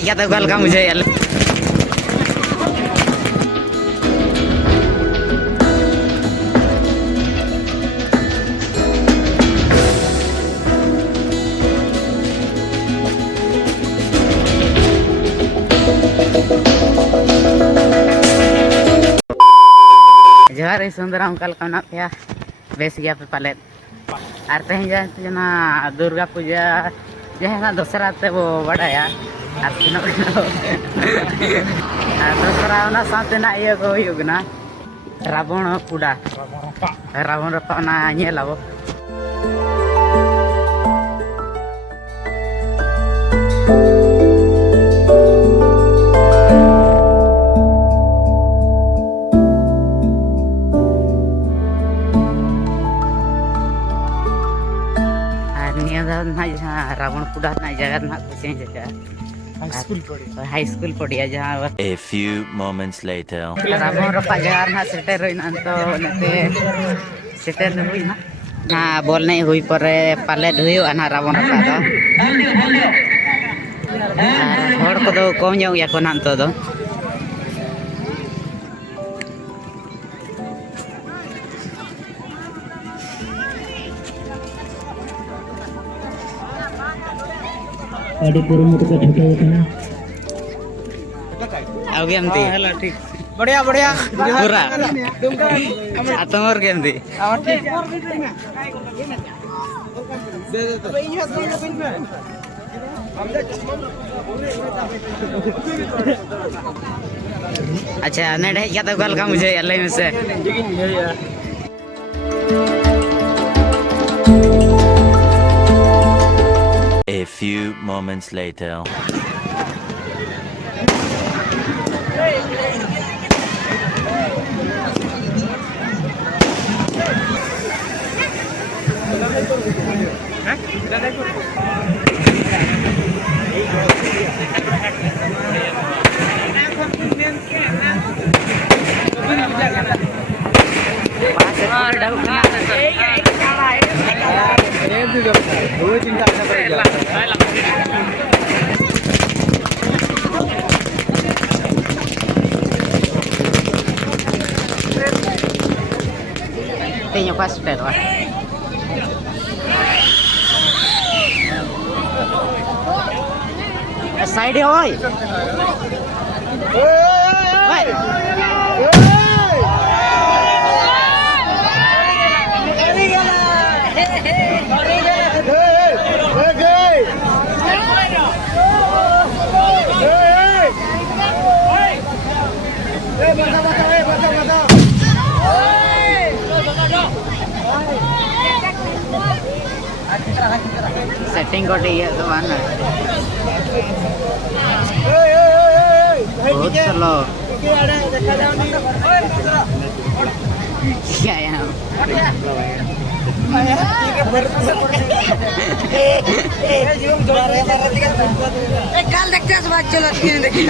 क्या तो कल का मुझे यार जोहार सुंदरम कल का ना पे बेस गया पे पाले और तेज जना दुर्गा पूजा जहाँ दुसहरा ते वो बड़ा दुसहरा साथ इया को हुना रावण पुडा रावण रपा नेलाबो रावण पुडा जगह ना कुछ हाई स्कूल पड़िया जहाँ A few moments later. Ravan रपा जगह ना सेटर तो नते सेटर हुईना ना बोल नहीं हुई पर पाले हुआ ना रावण रपा दो कम या को ना तो आदि कुरुमुटु को झुका होता आउ गेमती हेला ठीक बढ़िया बढ़िया पूरा आतमर गेमती ठीक दे अच्छा नेड़े क्या तो कल का मुझे अल्लाह में से A few moments later. Tenho quase pelo. Side oi. Oi. Setting को तो आना बहुत चलो क्या यहाँ कल देखते हैं बात चलो देखिए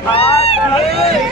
Hot!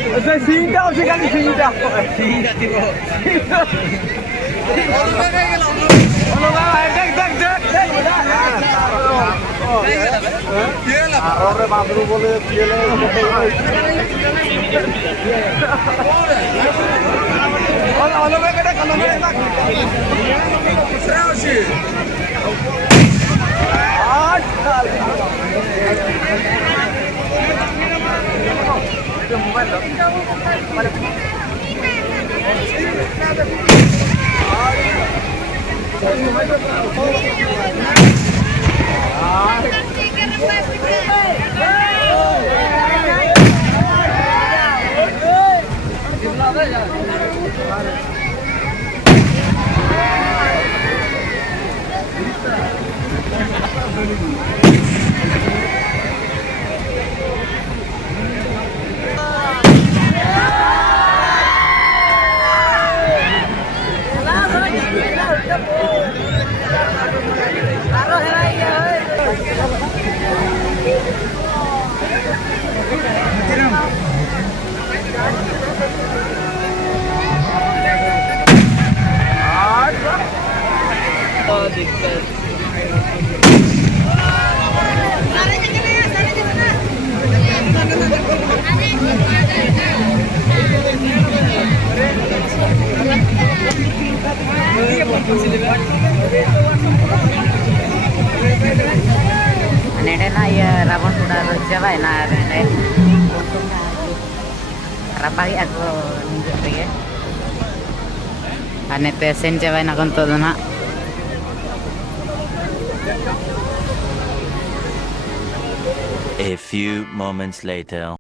Nede na ya rabon sudah coba na nede rapagi aku nunjuk lagi ane pesen coba na kon todo na A few moments later.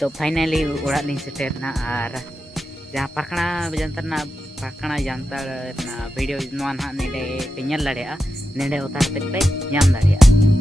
तो फाइनली उड़ा लिंग सेटर ना और जहाँ पखड़ा बजंतर ना पाकड़ा जानताड़ वीडियो नवा ना नेडे पे नेल दाड़ेया नेडे उतार पे पे नाम दाड़ेया।